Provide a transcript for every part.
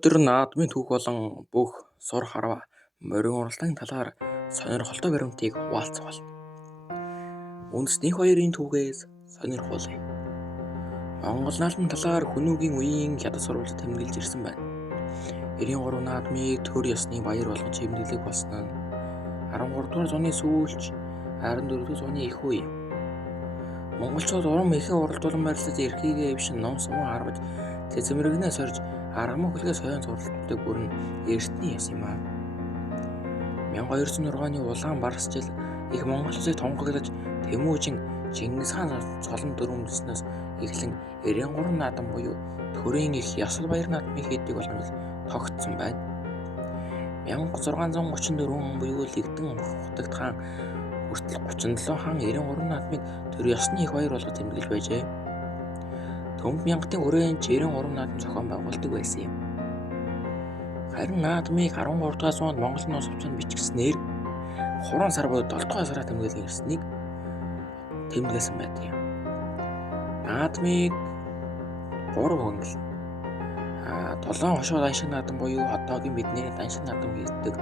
Өнөөдөр наадмын түүх болон бүх сур харва морин уралдааны талаар сонирхолтой баримтыг хуваалцах болно. Үндэсний хоёрын түүхээс сонирхуулъя. Монгол наадмын талаар Хүнүүгийн үеийн хятад сурвалж тэмдэглэж ирсэн байна. 93 наадмыг төр ёсны баяр болгож тэмдэглэх болсон нь 13 дугаар зууны сүүлч 14 дугаар зууны их үе. Монголчууд урам ихэн уралдуулан барьцаж эрхийгээ эвшин ном сумаа харваж цэцмэрэгнээ сорж аргаман хүлгээ соён суралцдаг бүрэн эртний ёс юм аа. 1206 оны улаан барс жил их Монгол улсыг тунгаглаж Тэмүүжин Чингис хаан цолон дөрвөн үндэснээс эхлэн 93 наадам буюу төрийн их Ясал баяр наадмыг хийдэг боломжтой тогтсон байна. 1634 он буюу Лэгдэн хутагт хаан хүртэл 37 хаан 93 наадмыг төр ёсны их баяр болгож тэмдэглэж байжээ. Төмд мянгатын хүрээнд 93 наадам зохион байгуулдаг байсан юм. Харин наадмыг 13 дугаар зуунд Монгол Нууц хувьцаанд бичигдснээр 3 сар буюу 7 дугаар сараар тэмдэглэн ирснийг тэмдэглэсэн байдаг юм. Наадмыг 3 хөнгөлнө. 7 хошоо даншиг наадам буюу одоогийн бидний даншиг наадам хийдэг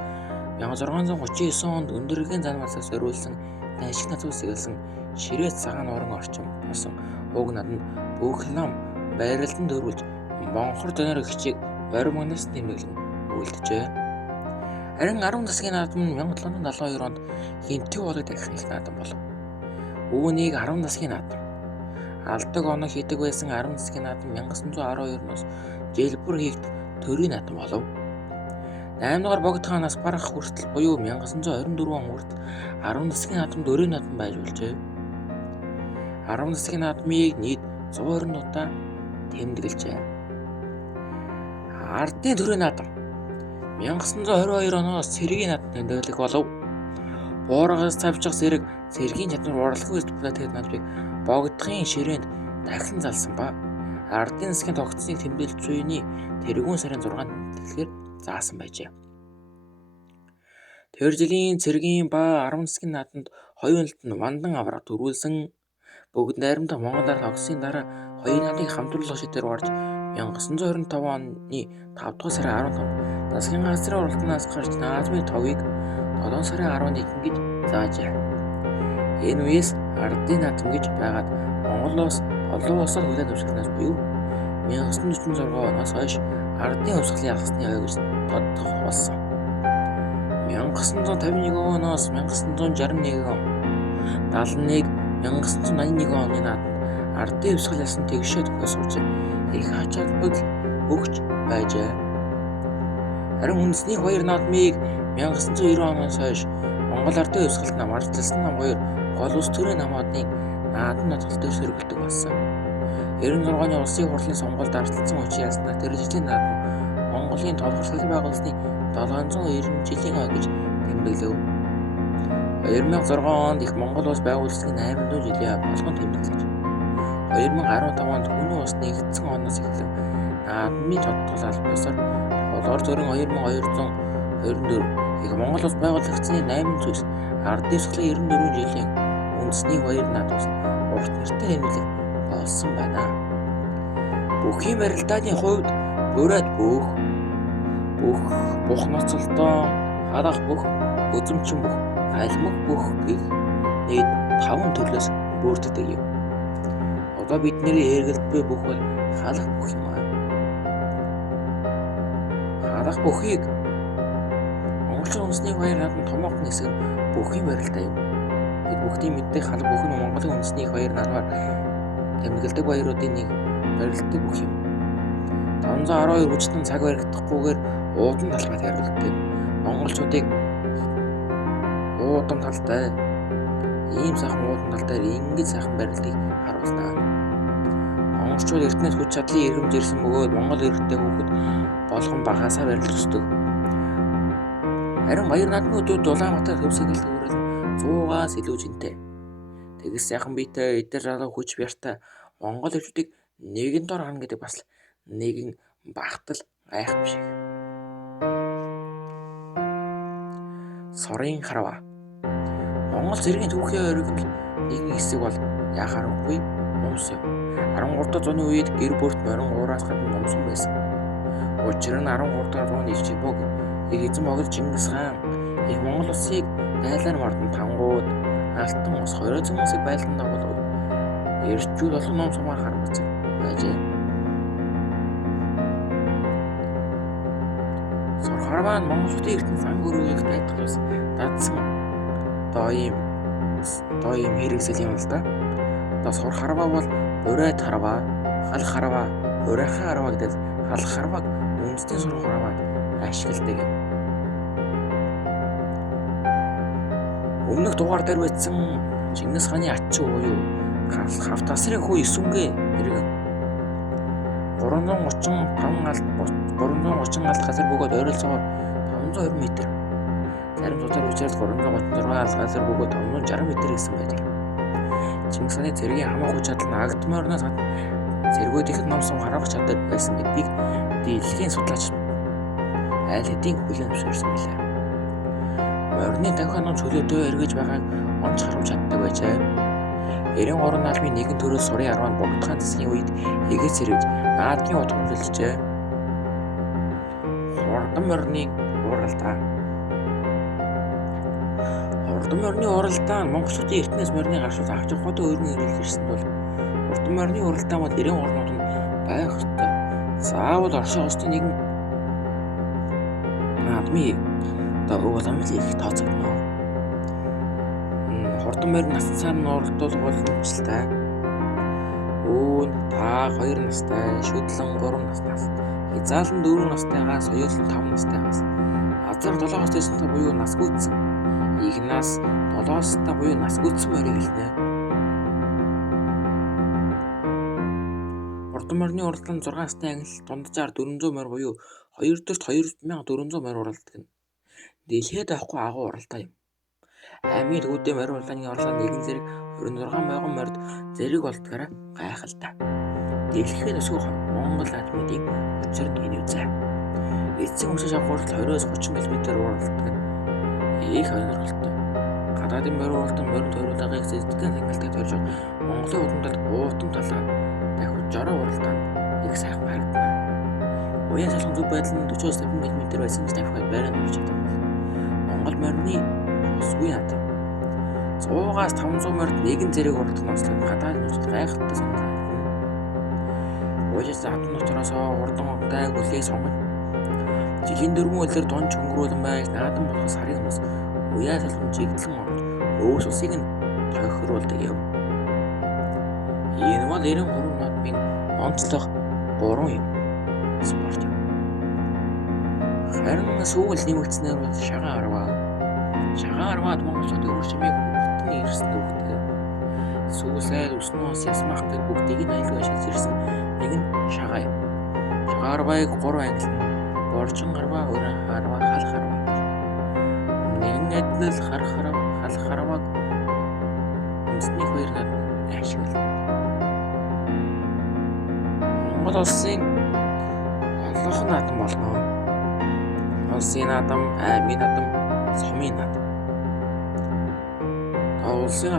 1639 онд өндөргийн занмасаас зориулсан даншиг наадмаас эхэлсэн Ширээ цагаан орон орчим болсон уг наадамд бүх нам байралтанд дөрвөлж бонхор донор хичээг моримгоноос тэмдэглэн үлджээ. Харин 10 засгийн наадам нь 1772 онд Хинтээ уулыг дахин их наадам болов. Үүнийг 10 засгийн наадам. Алдаг оноо хийдэг байсан 10 засгийн наадам 1912-оос жил бүр хийгдэх төрийн наадам болов. 8 дугаар богд хаанаас барах хүртэл буюу 1924 он хүртэл 10 засгийн наадам дөрийн наадам байж болжээ. 10 засгийн наадмыг нийт 120 удаа тэмдэглэжээ. Ардын төрийн наадам 1922 оноос цэргийн наадам тэмдэглэх болов. Буургаас цавжих зэрэг цэргийн чадвар урлаггүй депутат наадмыг богдохын ширээнд дахин залсан ба ардын засгийн тогтцыг тэмдэглэж буйны тэргүүн сарын 6-нд тэмдэглэхээр заасан байжээ. Тэр жилийн цэргийн ба 10 засгийн наадамд хоёуланд нь вандан авраг төрүүлсэн бүгд найрамдах Монгол ард тогтсны дараа хоёр наадмыг хамтруулах шийдвэр гарч 1925 оны 5 дугаар сарын 15-нд засгийн газрын уралдаанаас гарч наадмын товыг 7 сарын 11 гэж заажээ. Энэ үеэс ардын наадам гэж байгаад Монголоос олон улсад хүлээн зөвшөөрснөөс буюу 1946 оноос хойш ардын хувьсгалын алхасны ой гэж тодтох болсон. 1951 оноос 1961 он 71 1981 оны наадамд ардын хувьсгал ясан тэгшээ төхөөс сууж их ач холбогдол өгч байжээ. Харин үндэсний хоёр наадмыг 1990 оноос хойш Монгол ардын хувьсгалд намарчилсан нам хоёр гол улс төрийн намуудын наадам нотгол дээр сөргөлдөг болсон. 96 оны улсын хурлын сонгуульд ардчилсан хүчин яснаар тэр жилийн наадам Монголын толгорлол байгуулсны 790 жилийн ой гэж тэмдэглэв. 2006 онд их Монгол улс байгуулсны 800 жилийн болгон тэмдэглэж 2015 онд Хүнүү улс нэгдсэн оноос эхлэн наадмын тодтол албасаар доллар зөрөн 2224 их Монгол улс байгуулагдсны 800-с ардын хувьсгалын 94 жилийн үндэсний хоёр наадмаас урт нэртэй тэмдэглэх болсон байна. Бүхийн барилдааны хувьд бурайд бүх ноцолтон, халах бүх, үзэмчин бүх, халимаг бүх гэх нийт 5 төрлөөс бүрддэг юм. Одоо бидний эргэлдэх бүх бол халах бүх юм аа. Халах бүхийг Монголын үндэсний хоёр наадам томоохон хэсэг бүхийн барилдаа юм. Бид бүгдийн мэддэг халах бүх нь Монголын үндэсний хоёр наадмаар тэмдэглэдэг баяруудын нэг барилддаг бүх юм. 512 хүчтэн цаг баригдахгүйгээр уудан талбайд хариулдаг. Монголчуудыг уудан талтай ийм сайхан уудан талтай ингэж сайхан барилдыг харуулнаа. Монголчууд эртнээс хүч чадлын иргэмж ирсэн бөгөөд Монгол иргэдтэй хүүхэд болгон багасаа барилж өсдөг. Харин баяр наадмын өдрүүд Улаанбаатар төвсгөл төвөрөл 100-аас илүү жинтэй. Тэгс сайхан биетэй эдэр залуу хүч бяртай Монгол иргэдийг нэгэн дор харна гэдэг бас нэгэн багтал гайхамшиг. Сорын харва. Монгол цэргийн түүхийн оргил нэгэн хэсэг бол яхаарахгүй Нумс юм. 13 дугаар зууны үед гэр бүрт морин уураас гадна Нумсан байсан. Учир нь 13 дугаар зууны их Чибог их эзэн могол Чингис хаан их Монгол улсыг байлаар мордон тангууд алтан ус 200 хүмүүсийг байлдан дагуулв. Эрчүүд олон ном сумаар харагдсан байжээ. Сор харваа нь Монголчуудын ертөнц ан гөрөөг тайлбарлаж дадсан доо ийм хэрэгсэл юм л да. Одоо сор харваа бол бурайд харваа, хал харваа, бурайхан харваа гэдэг хал харвааг үндэстэн сор харваад ашигладаг юм. Өмнөх дугаар дээр байсан Чингис хааны ачуу буюу Хавтасрын хүү Эсүнгээ иргэн 330 алт газар бөгөөд ойролцоогоор 502 м. Зарим тутаар үчирд 336 алт газар бөгөөд 560 м гэсэн байдаг. Чингис хааны цэргийн хамаа хүч чадал нь Агдам орноос гадна цэргүүд ихэд ном сум харуулах чадвар байсан гэдгийг дэлхийн судлаач айл хэдийн хүлээн зөвшөөрсөн билээ. Морины давхар ном чөлөөтэй эргэж байгааг онц харамж чаддаг байжээ. 93 наадмын нэгэн төрөл сурын 10-нд богдхан засгийн үед эгэ цэрэж наадмын утга хөдөлжээ. Хурдан морины уралдаа. Хурдан морины уралдаа монголчуудын эртнээс морины гаршуул авч явахад өргөн ирэл ирсэн бол хурдан морины уралдаа бол 93 нууд нь байх ёстой. Заавал Оршин улсын нэгэн наадмын уламжлал их тооцогдно. Хурдан морь насцаар нь оролдуулах боломжтой. Үүн та 2 настай, шүдлэн 3 наснаас, хязаалан 4 настайгаас, соёлон 5 настайгаас, азар 7-оос 9 настай буюу насгүйдсэн, игнаас 7-оос та буюу насгүйдсэн морийг хэлнэ. Хурдан морины уралдаанд 6 настай англи дунджаар 400 морь буюу 2400 морь уралддаг. Дэлхийд авахгүй агуу уралдаа юм. Аймгийн төвүүдийн морь уралдааны орлогын нэгэн зэрэг 26 мянган морьд зэрэг болдгаараа гайхалтай. Дэлхийд өсгөх Монгол наадмын учир нь энэ үзээ. Эцсийн үсэж авах хүртэл 20-30 км уралддаг нь их сонирхолтой. Гадаадын морь уралдаанд морин тойруулгыг зэдгэн сангалтад төрж Монголын удамдад уутан талаа дахиад жороо уралдаанд их сайхан харагдана. Уян салхан зөв байдал нь 40-50 км байсан ч дахиад байранд орж чадах. Монгол морины усгүй наадам 100-аас 500 морьд нэгэн зэрэг уралдах нослог гадаад нөхцөл гайхалтай санагдана. Уяас хатан дотроос хурдан гай хүлээ сонгож жилийн 4 өдөр дон чөнгөрүүлэн байж наадам болох сарын өмнөөс уяас салхан жигдлэн орж өөс усыг нь тохируулдаг юм. Энэ бол 93 наадмын онцлог 3 юм. Спорт. Харин сүүл нэмэгдснээр бол шагаан арваад монголчуудын өршмийг бүтэн ирсэн дүүхтэй. Сүүсэл өснөөс ясмахтай бүгдийг нь айлгаж ирсэн нэг нь шагаа юм. Шагаан арвааг 3 англи боржин арваа, өрөн арваа, халах арваа. Нэгэн адил харах арваа, халах арвааг үндэсний 2 наадам ашиглав. Монгол улсын олонх наадам болно. Улсын наадам, аймгийн наадам, сумын наадам. Улсын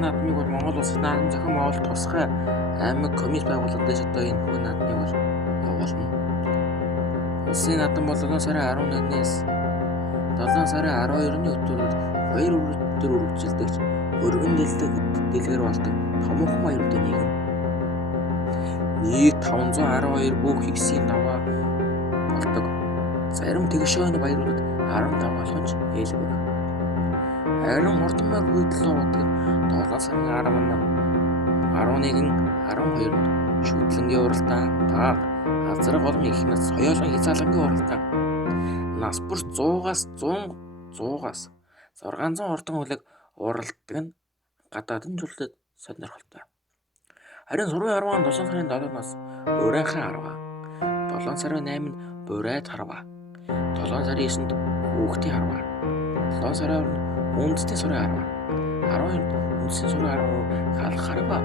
наадмыг бол Монгол улсын наадам зохион байгуулалт тусгай аймаг комисс байгуулагдаж одоо энэ хүн наадмыг бол явуулна. Улсын наадам бол 7 сарын 11-ээс 7 сарын 12-ны өдрөөр 2 өдөр үргэлжилдэг өргөн дэлгэр болдог томоохон баяруудын нэг юм. Нийт 512 бүх хигсийн даваа болдог. Зарим тэгшөөний баяруудад 15 болгож ээлбэг. Харин хурдан морь хөдлөө бодог 7 сарын 11, 12-нд шүтлэнгийн уралдаан, дааг, азраг олон их нас, соёолын хязгаалангийн уралдаан. Нас бүр 100-аас 600 хурдан хүлэг уралдаг нь гадаадын зүйлд сонирхолтой. Харин сургуулийн арваа 7 сарын 7-наас урайхан арваа, 7 сарын 8-нд бурайд арваа, 7 сарын 9-нд хүүхдийн арваа, 7 сарын 20-нд үндэстний сурын арваа, 12-нд үндэстний сурын арваа халах арваа.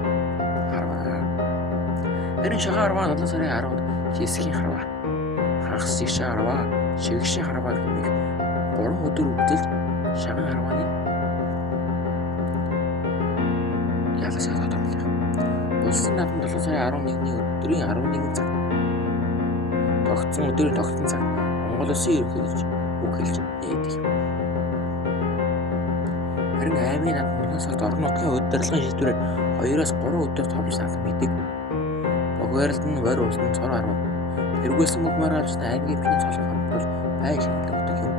Харин шагаан арваа 7 сарын 10-нд хэсгийн арваа, хагас шигшээ арваа, шигшээ арваа гэмиг 3 өдөр үргэлж шагаан арвааны ялсаа тодорхойлох. Улсын наадам 7 сарын 11-ний өдрийн 11 цаг тогтсон өдрийн тогтсон цагт Монгол Улсын ерөнхийлөгч үг хэлж нээдэг юм. Харин аймгийн наадам улаан сард орон нутгийн удирдлагын шийдвэрээр 2-3 өдөр томлж наадам хийдэг. Богваралд нь варь уулдан цор арван тэргүүлсэн бүх маргаалчтай аймгийн бичний цолох хамтруул байшин өгдөг юм.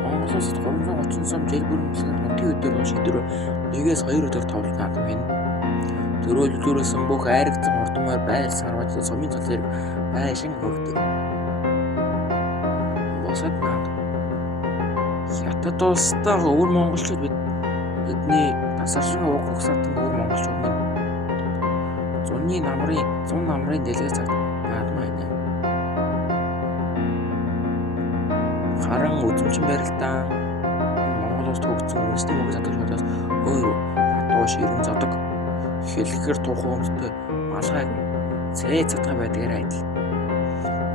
Монгол Улсад 330 сум жил бүрэн нутгийн удирдлагын шийдвэрээр 1-2 өдөр томлж наадам хийнэ. Төрөөлөлдүүлсэн бүх айрагдсан хурдмаар байлсан арваачид сумын цолыг байшин өгдөг. Босод наадам. Хятад улстай өвөр монголчууд бидний тасарсан уг угсаатан өвөр монголчууд минь зун намрын дэлгэр цагт наадам хайна. Харан үзмчин барилдаан Монгол улсад хөгжсөн үндэсний мөнгө задгалжуудаас өөр хатуу ширэн зодог хэлэхэр тухайн өмстэй малгайг цээ цатгай байдгаар адил.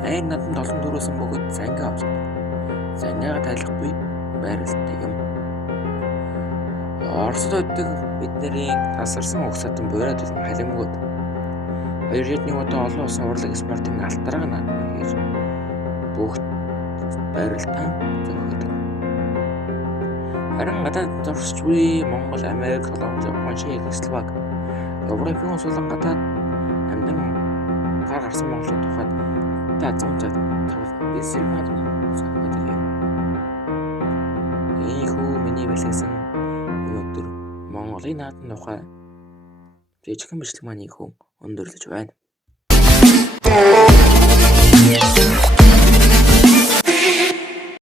Айн наданд олон төрөөсөн бөгөөд зангаа авсан. Зангаа тайлахгүй байралтай юм. Оросд өддөг бидний тасарсан угсаатан буураад ирсэн халимгууд 2 жилийн удаа олон улсын урлаг спортын алтарга наадам хийж бүх байралтай зөвхөдөг. Харин гадаад зурагч буй Монгол, Америк, Солонгос, Япон, Чех, Словак, Европын улсуулан гадаад амьдан гар гарсан монголчууд тухайд та зам цаг эсрэг наадам зөвхөдөг юм. Ийхүү миний бэлгэсэн өнөөдөр Монголын наадам тухай жижигхэн бичлэг маань ийхүү өндөрлөж байна.